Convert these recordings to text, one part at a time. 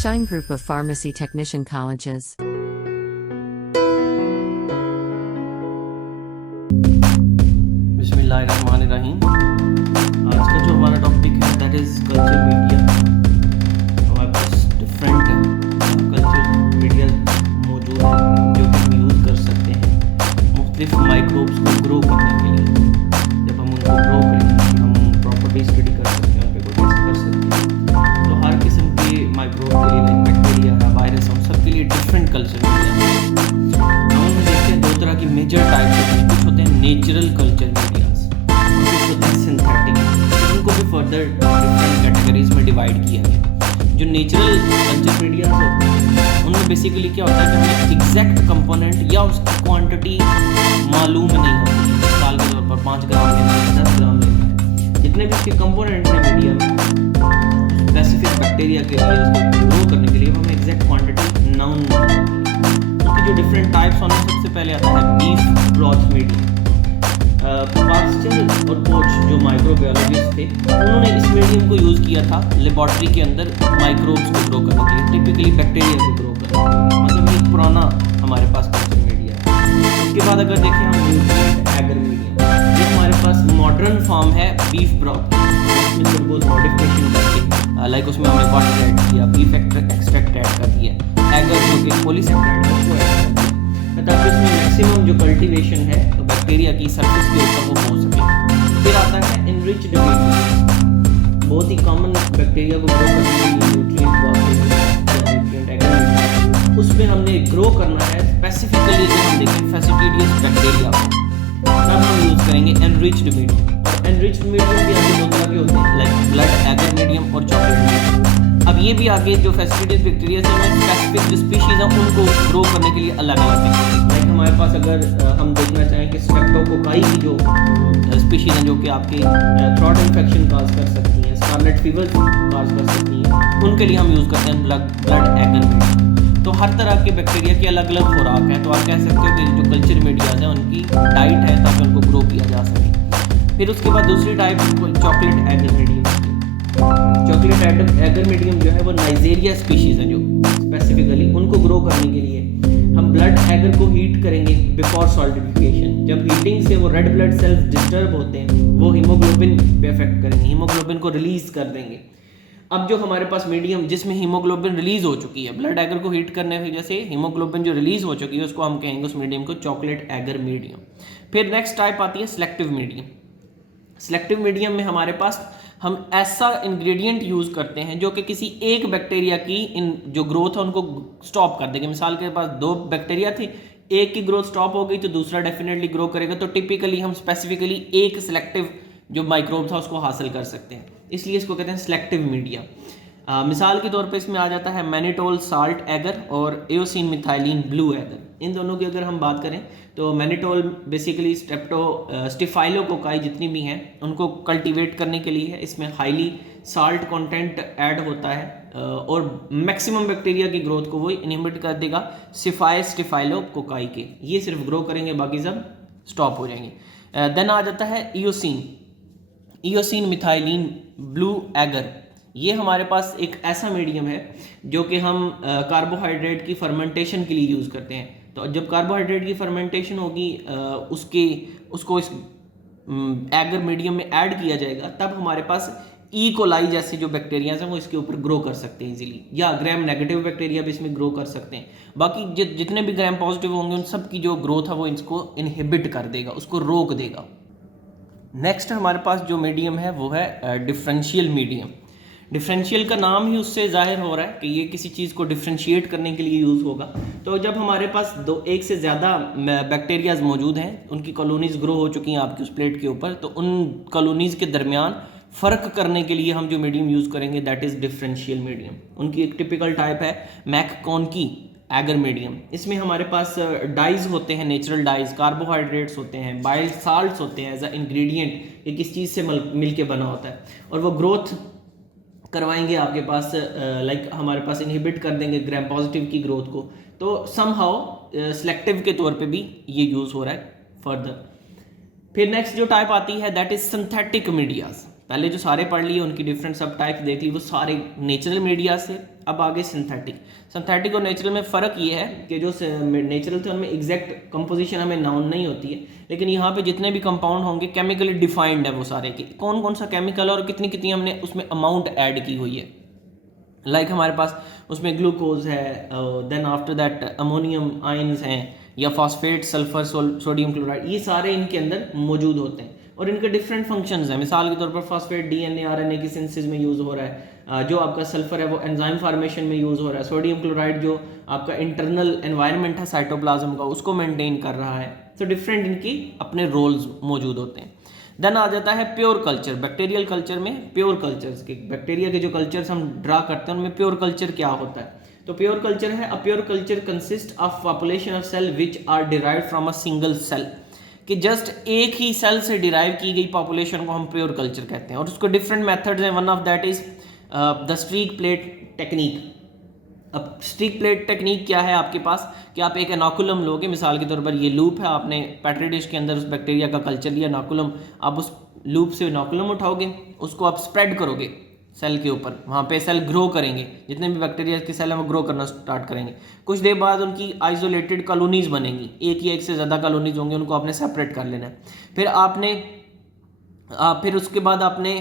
Shine Group of Pharmacy Technician Colleges. बिस्मिल्लाहिर्रहमानिर्रहीम। आज का जो हमारा टॉपिक है दैट इज़ कल्चर मीडिया। हमारे पास डिफरेंट कल्चर मीडिया मौजूद है जो कि हम यूज़ कर सकते हैं मुख्तलिफ माइक्रोब्स को ग्रो करने के लिए। जब हम उनको ग्रो करेंगे हम प्रॉपर्टी स्टडी कर सकते हैं, उन पर कोई टेस्ट कर सकते हैं। तो हर किस्म के माइक्रोब के लिए लाइक बैक्टीरिया है, वायरस है, उन सब के लिए डिफरेंट कल्चर मीडिया है। हम उनमें देखते हैं दो तरह की मेजर टाइप्स हैं। कुछ होते हैं नेचुरल कल्चर मीडिया, सिंथेटिक, उनको भी फर्दर डिफरेंट कैटेगरीज में डिवाइड किया गया। जो नेचुरल कल्चर मीडिया होते हैं उनमें बेसिकली क्या होता है कि हमें एग्जैक्ट कंपोनेंट या उसकी क्वांटिटी मालूम नहीं होती। मिसाल के तौर पर 5 ग्राम लेना है, 10 ग्राम लेना है, जितने भी उसके कंपोनेंट हैं मीडिया में स्पेसिफिक बैक्टीरिया के लिए उसको ग्रो करने के लिए हमें एग्जैक्ट क्वांटिटी नाउन नहीं होती। उसके जो डिफरेंट टाइप्स होने सबसे पहले आता है बीफ ब्रॉथ मीडिया। पास्चर और पोच जो माइक्रोबायोलॉजिस्ट थे उन्होंने इस मीडियम को यूज़ किया था लेबॉर्ट्री के अंदर माइक्रोब्स को ग्रो करने के लिए, टिपिकली बैक्टीरिया को ग्रो करने। मतलब एक पुराना हमारे पास कल्चर मीडिया है। उसके बाद अगर देखें हम न्यूट्रिएंट एगर मीडिया, ये हमारे पास मॉडर्न फॉर्म है बीफ ब्रॉथ। उसमें थोड़ी बहुत मॉडिफिकेशन करके लाइक उसमें हमने वाटर ऐड किया, बीफ एक्सट्रैक्ट ऐड कर दिया, एगर जो कि पॉलीसेकेराइड है उसको ऐड कर दिया ताकि उसमें मैक्सिमम जो कल्टीवेशन है तो बैक्टीरिया की सरफेस के ऊपर वो हो सके। फिर आता है एनरिच्ड मीडिया, बहुत ही कॉमन बैक्टीरिया को ग्रो करने के लिए न्यूट्रिएंट एगर, उसमें हमने ग्रो करना है स्पेसिफिकली जब हम देखें फैसिटिडियस बैक्टीरिया तब हम यूज़ करेंगे एनरिच्ड मीडियम। और एनरिच्ड मीडियम भी आगे दो तरह के होते हैं लाइक ब्लड एगर मीडियम और चॉकलेट मीडियम। अब ये भी आगे जो फैसिटिडियस बैक्टीरिया से स्पेसिफिक जो स्पीशीज हैं उनको ग्रो करने के लिए अलग अलग है। लाइक हमारे पास अगर हम देखना चाहें कि स्ट्रेप्टोकोकाई की जो स्पीशीज हैं जो कि आपके थ्रोट इन्फेक्शन काज कर सकती हैं, स्कारलेट फीवर काज कर सकती हैं, उनके लिए हम यूज़ करते हैं ब्लड एगर मीडियम। तो हर तरह के बैक्टीरिया की अलग अलग खुराक है, तो आप कह सकते हो कि जो कल्चर मीडियाज हैं उनकी डाइट है ताकि उनको ग्रो किया जा सके। फिर उसके बाद दूसरी type chocolate agar medium. Chocolate agar medium जो है वो नाइजीरिया स्पीशीज है जो स्पेसिफिकली उनको ग्रो करने के लिए हम ब्लड एगर को हीट करेंगे बिफोर सॉल्टिफिकेशन। जब हीटिंग से वो रेड ब्लड सेल्स डिस्टर्ब होते हैं वो हीमोग्लोबिन पे इफेक्ट करेंगे, हीमोग्लोबिन को रिलीज कर देंगे। अब जो हमारे पास मीडियम जिसमें हीमोग्लोबिन रिलीज हो चुकी है, ब्लड एगर को हीट करने की वजह से हीमोग्लोबिन जो रिलीज हो चुकी है उसको हम कहेंगे उस मीडियम को चॉकलेट एगर मीडियम। फिर नेक्स्ट टाइप आती है सिलेक्टिव मीडियम। सिलेक्टिव मीडियम में हमारे पास हम ऐसा इंग्रेडिएंट यूज़ करते हैं जो कि किसी एक बैक्टीरिया की इन जो ग्रोथ है उनको स्टॉप कर देंगे। मिसाल के पास 2 बैक्टीरिया थी, एक की ग्रोथ स्टॉप हो गई तो दूसरा डेफिनेटली ग्रो करेगा। तो टिपिकली हम स्पेसिफिकली एक सिलेक्टिव जो माइक्रोब था उसको हासिल कर सकते हैं, इसलिए इसको कहते हैं सिलेक्टिव मीडिया। मिसाल के तौर पे इसमें आ जाता है मैनिटोल साल्ट एगर और एओसिन मिथाइलिन ब्लू एगर। इन दोनों की अगर हम बात करें तो मैनिटोल बेसिकली स्टिफाइलोकोकाई जितनी भी हैं उनको कल्टीवेट करने के लिए है। इसमें हाईली साल्ट कंटेंट ऐड होता है और मैक्सिमम बैक्टीरिया की ग्रोथ को वो इनहिबिट कर देगा स्टिफाइलोकोकाई के। ये सिर्फ ग्रो करेंगे, बाकी सब स्टॉप हो जाएंगे। देन आ जाता है एओसिन मिथाइलिन ब्लू एगर। ये हमारे पास एक ऐसा मीडियम है जो कि हम कार्बोहाइड्रेट की फर्मेंटेशन के लिए यूज़ करते हैं। तो जब कार्बोहाइड्रेट की फर्मेंटेशन होगी उसको इस एगर मीडियम में ऐड किया जाएगा, तब हमारे पास ई कोलाई जैसे जो बैक्टीरिया हैं वो इसके ऊपर ग्रो कर सकते हैं इजीली, या ग्राम नेगेटिव बैक्टीरिया भी इसमें ग्रो कर सकते हैं। बाकी जितने भी ग्राम पॉजिटिव होंगे उन सब की जो ग्रोथ है वो इसको इनहिबिट कर देगा, उसको रोक देगा। नेक्स्ट हमारे पास जो मीडियम है वो है डिफरेंशियल मीडियम। डिफरेंशियल का नाम ही उससे जाहिर हो रहा है कि ये किसी चीज़ को डिफरेंशिएट करने के लिए यूज़ होगा। तो जब हमारे पास एक से ज़्यादा बैक्टीरियाज मौजूद हैं, उनकी कॉलोनीज ग्रो हो चुकी हैं आपकी उस प्लेट के ऊपर, तो उन कॉलोनीज के दरमियान फ़र्क करने के लिए हम जो मीडियम यूज़ करेंगे दैट इज़ डिफरेंशियल मीडियम। उनकी एक टिपिकल टाइप है मैककॉनकी एगर मीडियम। इसमें हमारे पास डाइज होते हैं, नेचुरल डाइज, कार्बोहाइड्रेट्स होते हैं, बाइल साल्ट्स होते हैं एज अ इंग्रेडिएंट, ये किस चीज़ से मिल के बना होता है, और वो ग्रोथ करवाएंगे आपके पास लाइक हमारे पास इनहिबिट कर देंगे ग्राम पॉजिटिव की ग्रोथ को। तो समहाउ सिलेक्टिव के तौर पे भी ये यूज़ हो रहा है फर्दर। फिर नेक्स्ट जो टाइप आती है दैट इज सिंथेटिक मीडियाज। पहले जो सारे पढ़ लिए उनकी डिफरेंट सब टाइप्स देख ली, वो सारे नेचुरल मीडिया से। अब आगे सिंथेटिक और नेचुरल में फ़र्क ये है कि जो नेचुरल थे उनमें एग्जैक्ट कंपोजिशन हमें नाउन नहीं होती है, लेकिन यहाँ पे जितने भी कंपाउंड होंगे केमिकली डिफाइंड है वो सारे के, कौन कौन सा केमिकल और कितनी कितनी हमने उसमें अमाउंट ऐड की हुई है। लाइक हमारे पास उसमें ग्लूकोज है, then after that ammonium ions हैं, या फॉस्फेट, सल्फर, सोडियम क्लोराइड, ये सारे इनके अंदर मौजूद होते हैं और इनके डिफरेंट फंक्शंस हैं। मिसाल के तौर पर फॉस्फेट डीएनए आरएनए की सिंथेसिस में यूज़ हो रहा है, जो आपका सल्फर है वो एंजाइम फार्मेशन में यूज़ हो रहा है, सोडियम क्लोराइड जो आपका इंटरनल एनवायरनमेंट है साइटोप्लाज्म का उसको मेंटेन कर रहा है। तो डिफरेंट इनकी अपने रोल्स मौजूद होते हैं। देन आ जाता है प्योर कल्चर। बैक्टीरियल कल्चर में प्योर कल्चर्स के, बैक्टीरिया के जो कल्चर्स हम ड्रा करते हैं उनमें प्योर कल्चर क्या होता है। तो प्योर कल्चर है, a pure culture consist of population of cell which are derived from a single cell, कि जस्ट एक ही सेल से डिराइव की गई पॉपुलेशन को हम प्योर कल्चर कहते हैं। और उसको डिफरेंट मेथड्स हैं, one of that is the streak plate technique. अब स्ट्रीक प्लेट टेक्निक क्या है आपके पास, कि आप एक एनोकुलम लोगे, मिसाल के तौर पर ये लूप है, आपने पेट्री डिश के अंदर उस बैक्टीरिया का कल्चर लिया एनोकुलम, आप उस लूप से एनोकुलम उठाओगे, उसको आप स्प्रेड करोगे सेल के ऊपर, वहाँ पे सेल ग्रो करेंगे, जितने भी बैक्टीरिया के सेल हैं वो ग्रो करना स्टार्ट करेंगे। कुछ देर बाद उनकी आइसोलेटेड कॉलोनीज बनेंगी, एक या एक से ज़्यादा कॉलोनीज होंगे, उनको आपने सेपरेट कर लेना है। फिर उसके बाद आपने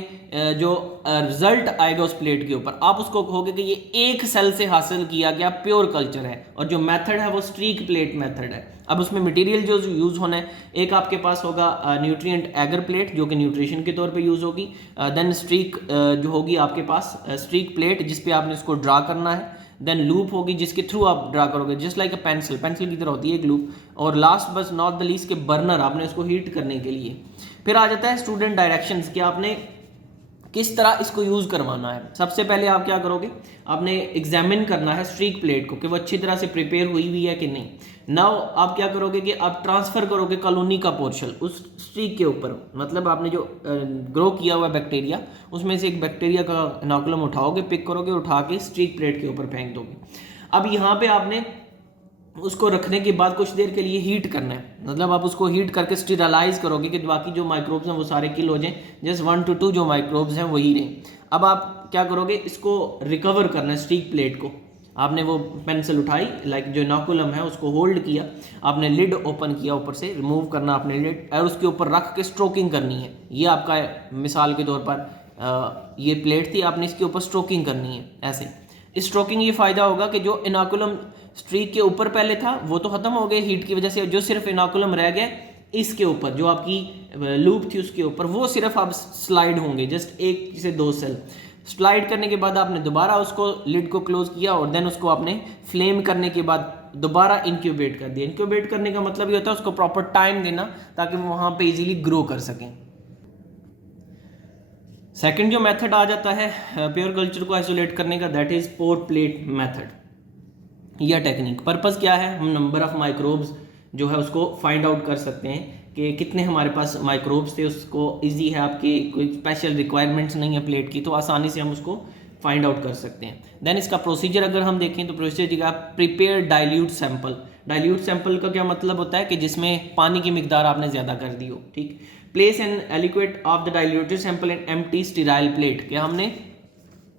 जो रिजल्ट आएगा उस प्लेट के ऊपर, आप उसको कहोगे कि ये एक सेल से हासिल किया गया प्योर कल्चर है, और जो मेथड है वो स्ट्रीक प्लेट मेथड है। अब उसमें मटेरियल जो यूज़ होना है, एक आपके पास होगा न्यूट्रिएंट एगर प्लेट जो कि न्यूट्रिशन के तौर पे यूज़ होगी, देन स्ट्रीक जो होगी आपके पास स्ट्रीक प्लेट जिस पे आपने इसको ड्रा करना है, देन लूप होगी जिसके थ्रू आप ड्रा करोगे, जस्ट लाइक अ पेंसिल की तरह होती है एक लूप, और लास्ट बस नॉट द लीस्ट के बर्नर, आपने इसको हीट करने के लिए। फिर आ जाता है स्टूडेंट डायरेक्शंस कि आपने किस तरह इसको यूज़ करवाना है। सबसे पहले आप क्या करोगे, आपने एग्जामिन करना है स्ट्रीक प्लेट को कि वो अच्छी तरह से प्रिपेयर हुई हुई है कि नहीं। नाउ आप क्या करोगे कि आप ट्रांसफ़र करोगे कॉलोनी का पोर्शन उस स्ट्रीक के ऊपर, मतलब आपने जो ग्रो किया हुआ बैक्टीरिया उसमें से एक बैक्टीरिया का इनोकुलम उठाओगे, पिक करोगे, उठा के स्ट्रीक प्लेट के ऊपर फेंक दोगे। अब यहाँ पे आपने उसको रखने के बाद कुछ देर के लिए हीट करना है, मतलब आप उसको हीट करके स्टीरलाइज करोगे कि बाकी जो माइक्रोब्स हैं वो सारे किल हो जाएं, जस्ट 1 to 2 जो माइक्रोब्स हैं वही रहें। अब आप क्या करोगे, इसको रिकवर करना है स्ट्रीक प्लेट को। आपने वो पेंसिल उठाई, लाइक जो इनोकुलम है उसको होल्ड किया, आपने लिड ओपन किया, ऊपर से रिमूव करना आपने लिड, और उसके ऊपर रख के स्ट्रोकिंग करनी है। ये आपका मिसाल के तौर पर ये प्लेट थी, आपने इसके ऊपर स्ट्रोकिंग करनी है ऐसे। इस स्ट्रोकिंग ये फ़ायदा होगा कि जो इनोकुलम स्ट्रीक के ऊपर पहले था वो तो ख़त्म हो गया हीट की वजह से, जो सिर्फ इनोकुलम रह गया इसके ऊपर जो आपकी लूप थी उसके ऊपर, वो सिर्फ अब स्लाइड होंगे, जस्ट 1 से 2 सेल स्लाइड करने के बाद आपने दोबारा उसको लिड को क्लोज किया, और देन उसको आपने फ्लेम करने के बाद दोबारा इंक्यूबेट कर दिया। इंक्यूबेट करने का मतलब ये होता है उसको प्रॉपर टाइम देना ताकि वो वहाँ पे इजीली ग्रो कर सकें। सेकंड जो मेथड आ जाता है प्योर कल्चर को आइसोलेट करने का, that is pour plate method या टेक्निक। पर्पस क्या है, हम नंबर ऑफ माइक्रोब्स जो है उसको फाइंड आउट कर सकते हैं कि कितने हमारे पास माइक्रोब्स थे, उसको इजी है, आपकी कोई स्पेशल रिक्वायरमेंट्स नहीं है प्लेट की, तो आसानी से हम उसको फाइंड आउट कर सकते हैं। देन इसका प्रोसीजर अगर हम देखें तो प्रोसीजर का prepare dilute sample. Dilute sample का क्या मतलब होता है कि जिसमें पानी की मिकदार आपने ज़्यादा कर दी हो, ठीक। Place an aliquot of the diluted sample in empty sterile plate, कि हमने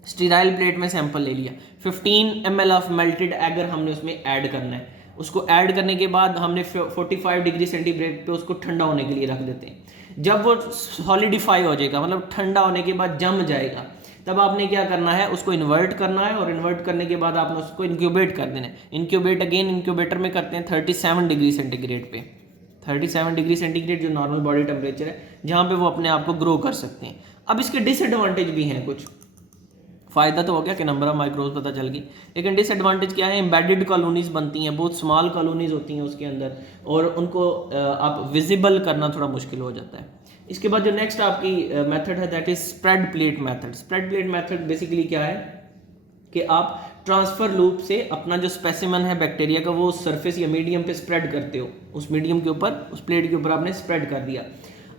स्टीराइल प्लेट में सैंपल ले लिया, 15 ml ऑफ मेल्टेड एगर हमने उसमें ऐड करना है। उसको ऐड करने के बाद हमने 45 डिग्री सेंटीग्रेड पे उसको ठंडा होने के लिए रख देते हैं। जब वो सॉलिडिफाई हो जाएगा, मतलब ठंडा होने के बाद जम जाएगा, तब आपने क्या करना है, उसको इन्वर्ट करना है, और इन्वर्ट करने के बाद आपने उसको इंक्यूबेट कर देना है। इंक्यूबेट अगेन इंक्यूबेटर में करते हैं 37 डिग्री सेंटीग्रेड पे, 37 डिग्री सेंटीग्रेड जो नॉर्मल बॉडी टेम्परेचर है, जहाँ पे वो अपने आप को ग्रो कर सकते हैं। अब इसके डिसएडवांटेज भी हैं कुछ। फ़ायदा तो हो गया कि नंबर ऑफ माइक्रोब्स पता चल गई, लेकिन डिसएडवांटेज क्या है, एम्बेडेड कॉलोनीज बनती हैं, बहुत स्मॉल कॉलोनीज होती हैं उसके अंदर, और उनको आप विजिबल करना थोड़ा मुश्किल हो जाता है। इसके बाद जो नेक्स्ट आपकी मेथड है that is spread plate method. Spread plate method basically क्या है कि आप ट्रांसफर लूप से अपना जो स्पेसिमन है बैक्टीरिया का वो सरफेस या मीडियम पे स्प्रेड करते हो, उस मीडियम के ऊपर, उस प्लेट के ऊपर आपने स्प्रेड कर दिया।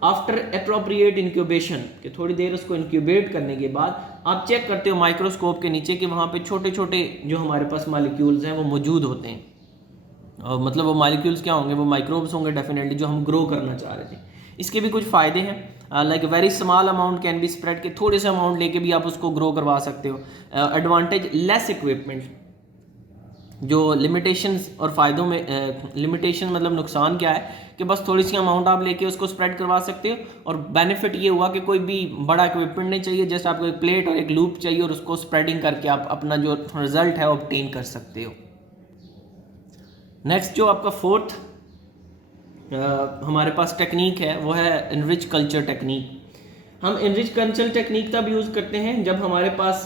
आफ्टर अप्रोप्रिएट इंक्यूबेशन, कि थोड़ी देर उसको इंक्यूबेट करने के बाद आप चेक करते हो माइक्रोस्कोप के नीचे कि वहाँ पे छोटे छोटे जो हमारे पास मॉलिक्यूल्स हैं वो मौजूद होते हैं, और मतलब वो मॉलिक्यूल्स क्या होंगे, वो माइक्रोब्स होंगे डेफिनेटली, जो हम ग्रो करना चाह रहे थे। इसके भी कुछ फ़ायदे हैं। Like very small amount can be spread, के थोड़े से अमाउंट लेके भी आप उसको ग्रो करवा सकते हो। एडवांटेज लेस इक्विपमेंट, जो लिमिटेशंस और फ़ायदों में लिमिटेशन मतलब नुकसान क्या है कि बस थोड़ी सी अमाउंट आप लेके उसको स्प्रेड करवा सकते हो, और बेनिफिट ये हुआ कि कोई भी बड़ा इक्विपमेंट नहीं चाहिए, जस्ट आपको एक प्लेट और एक लूप चाहिए और उसको स्प्रेडिंग करके आप अपना जो रिजल्ट है वो ऑब्टेन कर सकते हो। नेक्स्ट जो आपका फोर्थ हमारे पास टेक्निक है वो है इनरिच कल्चर टेक्निक। हम इनरिच कल्चर टेक्निक तब यूज़ करते हैं जब हमारे पास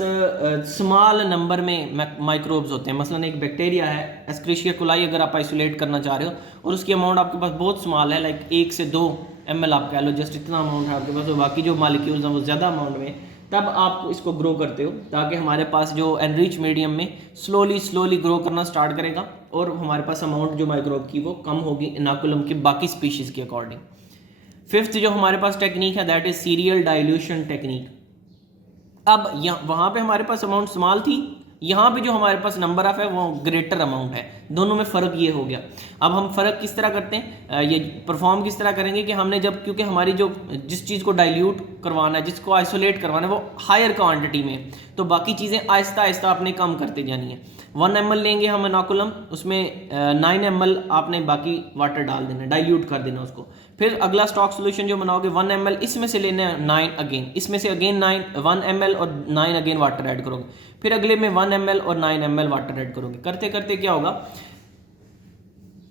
स्मॉल नंबर में माइक्रोब्स होते हैं। मसलन एक बैक्टीरिया है एस्क्रिशिया कोलाई, अगर आप आइसोलेट करना चाह रहे हो और उसकी अमाउंट आपके पास बहुत स्मॉल है, लाइक 1 से 2 ml आप कह लो, जस्ट इतना अमाउंट है आपके पास, और बाकी जो मालिक्यूल्स हैं वो ज़्यादा अमाउंट में, तब आप इसको ग्रो करते हो ताकि हमारे पास जो एनरिच मीडियम में स्लोली ग्रो करना स्टार्ट करेगा और हमारे पास अमाउंट जो माइक्रोब की वो कम होगी इनाकुलम की बाकी स्पीशीज़ के अकॉर्डिंग। फिफ्थ जो हमारे पास टेक्निक है that is serial dilution technique. अब वहाँ पे हमारे पास अमाउंट स्मॉल थी, यहाँ पे जो हमारे पास नंबर ऑफ है वो ग्रेटर अमाउंट है, दोनों में फ़र्क ये हो गया। अब हम फ़र्क किस तरह करते हैं, ये परफॉर्म किस तरह करेंगे कि हमने जब, क्योंकि हमारी जो जिस चीज़ को डाइल्यूट करवाना है, जिसको आइसोलेट करवाना है वो हायर क्वांटिटी में, तो बाकी चीज़ें आहिस्ता आहिस्ता आपने कम करते जानी है। 1 ml लेंगे हम इनोकुलम, उसमें 9 ml आपने बाकी वाटर डाल देना, डाइल्यूट कर देना उसको। फिर अगला स्टॉक सोल्यूशन जो बनाओगे 1 ml, इसमें से लेना है 9 अगेन, इसमें से अगेन 1 ml और 9 अगेन वाटर ऐड करोगे, फिर अगले में 1 ml और 9 ml वाटर ऐड करोगे। करते करते क्या होगा,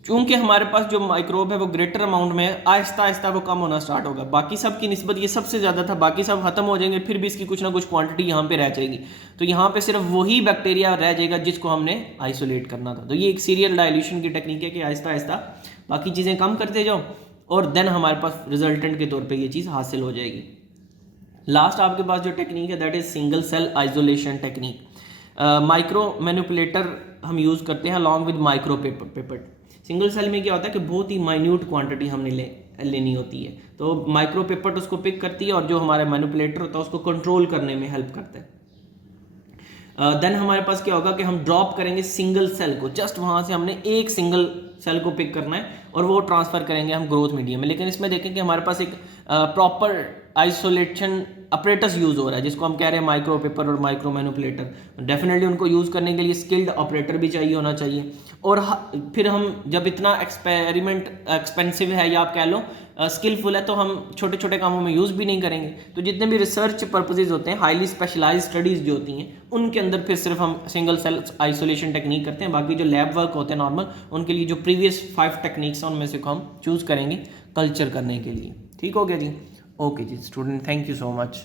चूंकि हमारे पास जो माइक्रोब है वो ग्रेटर अमाउंट में है, आहिस्ता आहिस्ता वो कम होना स्टार्ट होगा। बाकी सब की निस्बत ये सबसे ज़्यादा था, बाकी सब खत्म हो जाएंगे, फिर भी इसकी कुछ ना कुछ क्वांटिटी यहाँ पे रह जाएगी। तो यहाँ पे सिर्फ वही बैक्टीरिया रह जाएगा जिसको हमने आइसोलेट करना था। तो ये एक सीरियल डाइल्यूशन की टेक्निक है कि आहिस्ता आहिस्ता बाकी चीज़ें कम करते जाओ और देन हमारे पास रिजल्टेंट के तौर पर ये चीज़ हासिल हो जाएगी। लास्ट आपके पास जो टेक्निक है that is single cell isolation technique. Micro manipulator हम यूज़ करते हैं along with micro paper. Single cell में क्या होता है कि बहुत ही माइन्यूट क्वांटिटी हमने लेनी होती है, तो माइक्रो पेपर उसको पिक करती है और जो हमारा मैनिपुलेटर होता है उसको कंट्रोल करने में हेल्प करता है। देन हमारे पास क्या होगा कि हम ड्रॉप करेंगे सिंगल सेल को, जस्ट वहाँ से हमने एक सिंगल सेल को पिक करना है और वो ट्रांसफ़र करेंगे हम ग्रोथ मीडियम में। लेकिन इसमें देखें कि हमारे पास एक प्रॉपर आइसोलेशन अपरेटस यूज़ हो रहा है जिसको हम कह रहे हैं माइक्रो पेपर और माइक्रो मैनिपुलेटर। डेफिनेटली उनको यूज़ करने के लिए स्किल्ड ऑपरेटर भी चाहिए होना चाहिए। और फिर हम जब इतना एक्सपेंसिव है या आप कह लो स्किलफुल है, तो हम छोटे छोटे कामों में यूज़ भी नहीं करेंगे। तो जितने भी रिसर्च पर्पसेज होते हैं, हाईली स्पेशलाइज स्टडीज़ जो होती हैं, उनके अंदर फिर सिर्फ हम सिंगल सेल आइसोलेशन टेक्निक करते हैं। बाकी जो लैब वर्क होते हैं नॉर्मल, उनके लिए जो प्रीवियस 5 टेक्निक्स हैं उनमें से हम चूज़ करेंगे कल्चर करने के लिए। ठीक हो गया जी? ओके जी student, thank you so much.